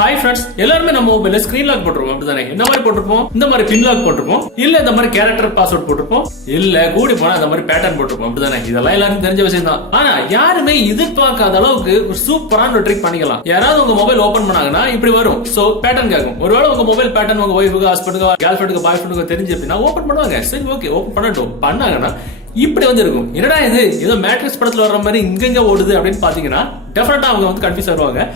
Hi friends, எல்லாருமே நம்ம மொபைல்ல ஸ்கிரீன் லாக் போட்டுருப்போம். அப்படிதானே? இந்த மாதிரி போட்டுருப்போம், இந்த மாதிரி பின் லாக் போட்டுருப்போம், இல்ல இந்த மாதிரி கேரக்டர் பாஸ்வேர்ட் போட்டுருப்போம், இல்ல கூடி போனா இந்த மாதிரி பேட்டர்ன் போட்டுருப்போம். அப்படிதானே? இதெல்லாம் எல்லாருக்கும் தெரிஞ்ச விஷயம் தான். ஆனா யாருமே எதிர்பார்க்காத அளவுக்கு ஒரு சூப்பரான ஒரு ட்ரிக் பண்ணிக்கலாம். யாராவது உங்க மொபைல் ஓபன் பண்ணாங்கன்னா இப்படி வரும். சோ பேட்டர்ன் கேட்கும். ஒருவேளை உங்க மொபைல் பேட்டர்ன் உங்க ஒய்ஃபுக்கு, ஹஸ்பண்டுக்கு, கேர்ள் ஃபிரெண்டுக்கு, பாய் ஃபிரெண்டுக்கு தெரிஞ்சு அப்படின்னா ஓபன் பண்ணுவாங்க. சரி, ஓகே, ஓபன் பண்ணட்டும். பண்ணாங்கன்னா இப்படி வந்து இருக்கும். என்னடா இது ஏதோ மேட்ரிக்ஸ் படத்துல வர்ற மாதிரி இங்க ஓடுது அப்படின்னு பாத்தீங்கன்னா டெஃபினட்டா அவங்க வந்து கன்ஃபியூஸ் ஆடுவாங்க.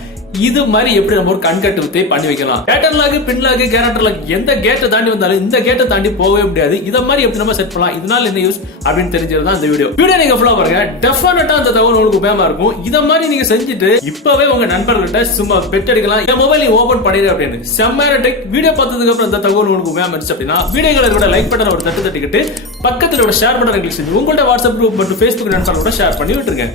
இது மாதிரி எப்படி நம்ம ஒரு கண்கட்டு வித்தை பண்ணி வைக்கலாம். பேட்டர்ன் லாக், பின் லாக், கேரக்டர் லாக் எந்த கேட்டை தாண்டி வந்தாலும் இந்த கேட்டை தாண்டி போகவே முடியாது. இத மாதிரி எப்படி நம்ம செட் பண்ணலாம், இதனால என்ன யூஸ் அப்படின்னு தெரிஞ்சதுதான் இந்த வீடியோ நீங்க ஃபுல்லா பாருங்க. டெஃபினட்டா அந்த தகவல் உங்களுக்கு உபயோகமா இருக்கும். இத மாதிரி நீங்க செஞ்சுட்டு இப்பவே உங்க நண்பர்கள்ட்ட சும்மா பெட் அடிக்கலாம். இந்த மொபைல் நீ ஓபன் பண்ணிடு அப்படின்னு செம்மையான டெக். வீடியோ பார்த்ததுக்கு அப்புறம் இந்த தகவல் உங்களுக்கு உபயோகமா இருந்துச்சு அப்படின்னா வீடியோகளை கூட லைக் பட்டன் ஒரு தட்டு தட்டிக்கிட்டு பக்கத்துல ஒரு ஷேர் பட்டன் கிளிக் செஞ்சு உங்களோட வாட்ஸ்அப் குரூப் மற்றும் Facebook நண்பர்களோட ஷேர் பண்ணி விட்டுருங்க.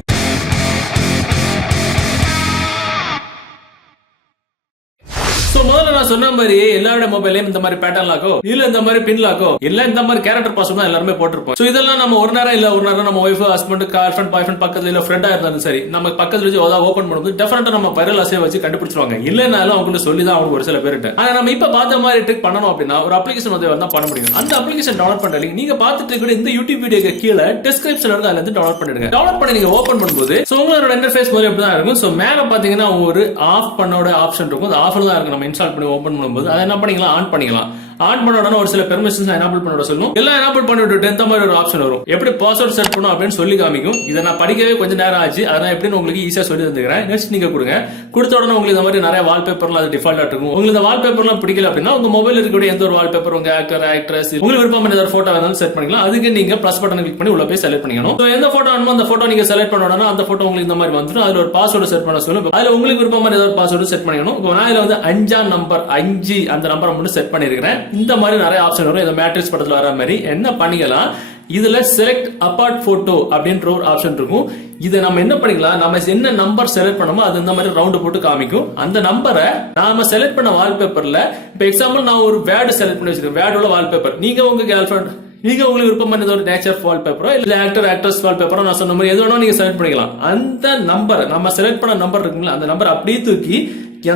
முதல்ல நான் சொன்ன மாதிரி எல்லாரோட மொபைலையும் இந்த மாதிரி பேட்டர்ன் லாக்கோ இல்ல இந்த மாதிரி பின் லாக்கோ இல்ல இந்த மாதிரி கேரக்டர் பாஸ்வேர்ட் தான் எல்லாருமே போட்டுருப்போம். சோ இதெல்லாம் நம்ம ஒரு நேரம் இல்ல ஒரு நேரம் நம்ம ஒய்ஃப், ஹஸ்பண்ட், கேர்ள் ஃபிரெண்ட், பாய் ஃபிரெண்ட் பக்கத்துல இல்ல ஃப்ரெண்டா இருந்தாலும் சரி நம்ம பக்கத்துல வச்சு ஓபன் பண்ணும்போது டெஃபினட்டா நம்ம பைரல் அசைய வச்சு கண்டுபிடிச்சிருவாங்க. இல்லனாலும் அவங்களுக்கு சொல்லி தான் அவங்க ஒரு சில பேருக்கு. ஆனா நம்ம இப்ப பார்த்த மாதிரி ட்ரிக் பண்ணணும் அப்படின்னா ஒரு அப்ளிகேஷன் வந்து தான் பண்ண முடியும். அந்த அப்ளிகேஷன் டவுன்லோட் பண்ற லிங்க் நீங்க பார்த்துட்டு கூட இந்த யூடியூப் வீடியோக்கு கீழே டிஸ்கிரிப்ஷன்ல இருந்து அதுல இருந்து டவுன்லோட் பண்ணிடுங்க. டவுன்லோட் பண்ணி நீங்க ஓபன் பண்ணும்போது சோ உங்களோட இன்டர்ஃபேஸ் மாதிரி எப்படி தான் இருக்கும். சோ மேல பாத்தீங்கன்னா ஒரு ஆஃப் பண்ணோட ஆப்ஷன் இருக்கும். அது ஆஃப்ல தான் இருக்கும். நம்ம இன்ஸ்டால் பண்ணி ஓபன் பண்ணும்போது அதை என்ன பண்ணிக்கலாம், ஆன் பண்ணிக்கலாம். ஆன் பண்ண உடனே ஒரு சில பெர்மிஷன்ஸ் எனேபிள் பண்ண சொல்லும். எல்லாம் எனேபிள் பண்ணிட்டு இந்த மாதிரி ஒரு ஆப்ஷன் வரும். எப்படி பாஸ்வேர்ட் செட் பண்ணணும் அப்படின்னு சொல்லி காமிக்கும். இதை நான் படிக்கவே கொஞ்சம் நேரம் ஆச்சு. அதான் எப்படின்னு உங்களுக்கு ஈஸியா சொல்லி தந்துக்கிறேன். நெக்ஸ்ட் நீங்க கொடுங்க. கொடுத்த உடனே உங்களுக்கு இந்த மாதிரி நிறைய வால்பேப்பர்லாம் அது டிஃபால்ட்டா இருக்கும். உங்களுக்கு இந்த வால்பேப்பர்லாம் பிடிக்கல அப்படின்னா உங்க மொபைல் இருக்கக்கூடிய எந்த ஒரு வால்பேப்பர், உங்க ஆக்டர், ஆக்ட்ரஸ், உங்களுக்கு விருப்பமான ஏதாவது போட்டோ வேணாலும் செட் பண்ணிக்கலாம். அதுக்கு நீங்க பிளஸ் பட்டன் கிளிக் பண்ணி உள்ள போய் செலக்ட் பண்ணிக்கணும். எந்த போட்டோ வேணுமோ அந்த போட்டோ நீங்க செலக்ட் பண்ண உடனே அந்த போட்டோ உங்களுக்கு இந்த மாதிரி வந்துடும். அதுல ஒரு பாஸ்வேர்டு செட் பண்ண சொல்லும். அதுல உங்களுக்கு விருப்பமான ஏதாவது பாஸ்வேர்டு செட் பண்ணிக்கணும். நான் இதுல வந்து 5 நம்பர் 5 அந்த நம்பரை மட்டும் செட் பண்ணிருக்கிறேன். இந்த மாதிரி நிறைய ஆப்ஷன் வரும். இந்த மேட்ரிக்ஸ் படத்துல வர மாதிரி என்ன பண்ணிக்கலாம், இதுல செலக்ட் அபார்ட் போட்டோ அப்படின்ற ஒரு ஆப்ஷன் இருக்கும். இதை நம்ம என்ன பண்ணிக்கலாம், நம்ம என்ன நம்பர் செலக்ட் பண்ணோமோ அது இந்த மாதிரி ரவுண்ட் போட்டு காமிக்கும். அந்த நம்பரை நாம செலக்ட் பண்ண வால்பேப்பர்ல இப்போ எக்ஸாம்பிள் நான் ஒரு வேர்டு செலக்ட் பண்ணி வச்சிருக்கேன். வேர்டுல வால்பேப்பர் நீங்க உங்க கேர்ள் ஃபிரெண்ட், நீங்க உங்களுக்கு விருப்பமான ஒரு நேச்சர் வால்பேப்பரோ இல்ல ஆக்டர், ஆக்ட்ரஸ் வால்பேப்பரோ நான் சொன்ன மாதிரி எது வேணாலும் நீங்க செலக்ட் பண்ணிக்கலாம். அந்த நம்பர் நம்ம செலக்ட் பண்ண நம்பர் இருக்குங்களா, அந்த நம்பர் அப்படியே தூக்கி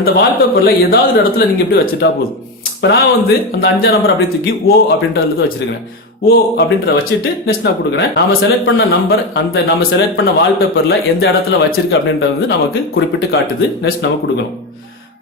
அந்த வால்பேப்பர்ல ஏதாவது ஒரு இடத்துல நீங்க எப்படி வச்சுட்டா போதும். இப்ப நான் வந்து அந்த 5 நம்பர் அப்படியே தூக்கி ஓ அப்படின்றத வச்சிருக்கேன். ஓ அப்படின்ற வச்சுட்டு நெக்ஸ்ட் நான் கொடுக்குறேன். நாம செலக்ட் பண்ண நம்பர் அந்த நம்ம செலக்ட் பண்ண வால்பேப்பர்ல எந்த இடத்துல வச்சிருக்கு அப்படின்றது நமக்கு குறிப்பிட்டு காட்டுது. நெக்ஸ்ட் நம்ம கொடுக்கணும்.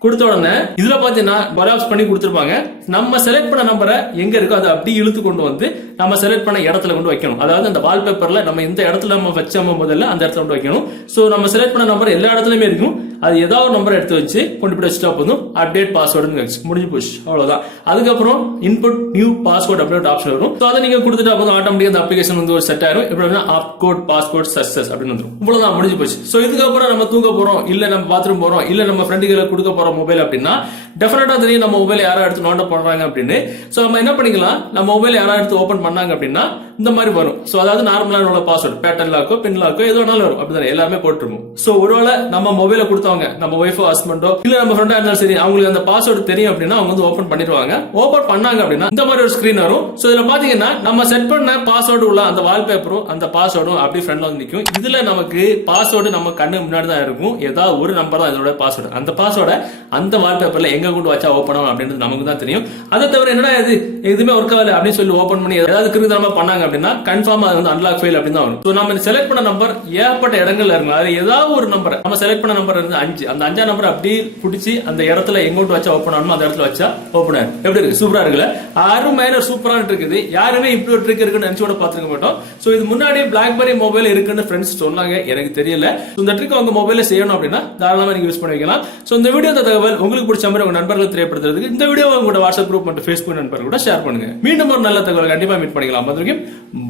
கொடுத்த உடனே இதுல பாத்தீங்கன்னா கொலாப்ஸ் பண்ணி கொடுத்துருப்பாங்க. நம்ம செலக்ட் பண்ண நம்பரை எங்க இருக்கோ அதை அப்படியே இழுத்து கொண்டு வந்து நம்ம செலக்ட் பண்ண இடத்துல கொண்டு வைக்கணும். அதாவது அந்த வால்பேப்பர்ல நம்ம எந்த இடத்துல நம்ம வச்சோமோ முதல்ல அந்த இடத்துல கொண்டு வைக்கணும். சோ நம்ம செலக்ட் பண்ண நம்பர் எல்லா இடத்துலயுமே இருக்கும். அது ஏதாவது நம்பர் எடுத்து வச்சு கொண்டு போய் வச்சுட்டா போதும். அப்டேட் பாஸ்வேர்டு முடிஞ்சு போச்சு, அவ்வளவுதான். அதுக்கப்புறம் இன்புட் நியூ பாஸ்வேர்ட் அப்படின்னு ஆப்ஷன் வரும். அதை நீங்க கொடுத்துட்டா போதும், ஆட்டோமேட்டிக்கா அந்த அப்ளிகேஷன் வந்து ஒரு செட் ஆயிரும். எப்படின்னா அப்கோட் பாஸ்வேர்ட் சக்சஸ் அப்படின்னு வந்துடும். இவ்வளவுதான், முடிஞ்சு போச்சு. சோ இதுக்கப்புறம் நம்ம தூங்க போறோம், இல்ல நம்ம பாத்ரூம் போறோம், இல்ல நம்ம ஃப்ரெண்டுகளை கொடுக்க போறோம் மொபைல் அப்படின்னா டெஃபினட்டா தெரியும் நம்ம மொபைல் யாரா எடுத்து நோட் பண்றாங்க அப்படின்னு. சோ நம்ம என்ன பண்ணிக்கலாம், நம்ம மொபைல் யாரா எடுத்து ஓபன் பண்ணாங்க அப்படின்னா இந்த மாதிரி வரும். சோ அதாவது நார்மலான உள்ள பாஸ்வேர்ட், பேட்டர்ன் லாக்கோ பின் லாக்கோ எது வேணாலும் வரும். அப்படிதான் எல்லாமே போட்டுருக்கும். சோ ஒருவேளை நம்ம மொபைல கொடுத்தவங்க நம்ம ஒய்ஃபோ, ஹஸ்பண்டோ இல்ல நம்ம ஃப்ரெண்டா இருந்தாலும் சரி அவங்களுக்கு அந்த பாஸ்வேர்டு தெரியும் அப்படின்னா அவங்க வந்து ஓபன் பண்ணிடுவாங்க. ஓபன் பண்ணாங்க அப்படின்னா இந்த மாதிரி ஒரு ஸ்கிரீன் வரும். சோ இதுல பாத்தீங்கன்னா நம்ம செட் பண்ண பாஸ்வேர்டு உள்ள அந்த வால்பேப்பரும் அந்த பாஸ்வேர்டும் அப்படி ஃப்ரெண்ட்ல வந்து நிற்கும். இதுல நமக்கு பாஸ்வேர்டு நம்ம கண்ணு முன்னாடி தான் இருக்கும். ஏதாவது ஒரு நம்பர் தான் இதோட பாஸ்வேர்டு. அந்த பாஸ்வேர்டை அந்த வால்பேப்பர்ல எங்க கொண்டு வச்சா ஓபன் ஆகும் அப்படின்றது நமக்கு தான் தெரியும். அதை தவிர என்னடா இது எதுவுமே ஒர்க் ஆகல அப்படின்னு சொல்லி ஓபன் பண்ணி ஏதாவது கிருதமா பண்ணாங்க அப்படின்னா கன்ஃபார்ம் அது வந்து அன்லாக் ஃபைல் அப்படின்னு தான் வரும். சோ நம்ம செலக்ட் பண்ண நம்பர் ஏகப்பட்ட இடங்கள்ல இருக்கும். அது ஏதாவது ஒரு நம்பர் நம்ம செலக்ட் பண்ண நம்பர் இருந்து 5 அந்த 5 நம்பர் அப்படியே பிடிச்சி அந்த இடத்துல எங்கோட்டு வச்சா ஓபன் ஆகணும் அந்த இடத்துல வச்சா ஓபன் ஆகும். எப்படி இருக்கு, சூப்பரா இருக்குல்ல? அருமையான சூப்பரான இருக்குது. யாருமே இப்படி ஒரு ட்ரிக் இருக்குன்னு நினைச்சு கூட பாத்துக்க மாட்டோம். சோ இது முன்னாடியே பிளாக்பெரி மொபைல் இருக்குன்னு ஃப்ரெண்ட்ஸ் சொன்னாங்க, எனக்கு தெரியல. இந்த ட்ரிக் உங்க மொபைல்ல செய்யணும் அப்படின்னா தாராளமா நீங்க யூஸ் பண்ணி வைக்கலாம். சோ இந்த வீடியோ தகவல் உங்களுக்கு பிடிச்ச மாதிரி உங்க நண்பர்கள் தெரியப்படுத்துறதுக்கு இந்த வீடியோ உங்களோட வாட்ஸ்அப் குரூப் மற்றும் Facebook நண்பர்கள் கூட ஷேர் பண்ணுங்க. மீண்டும் ஒரு நல்ல தகவல் கண்டிப்பா மீட் பண்ணிக்கலாம்.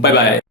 Bye bye.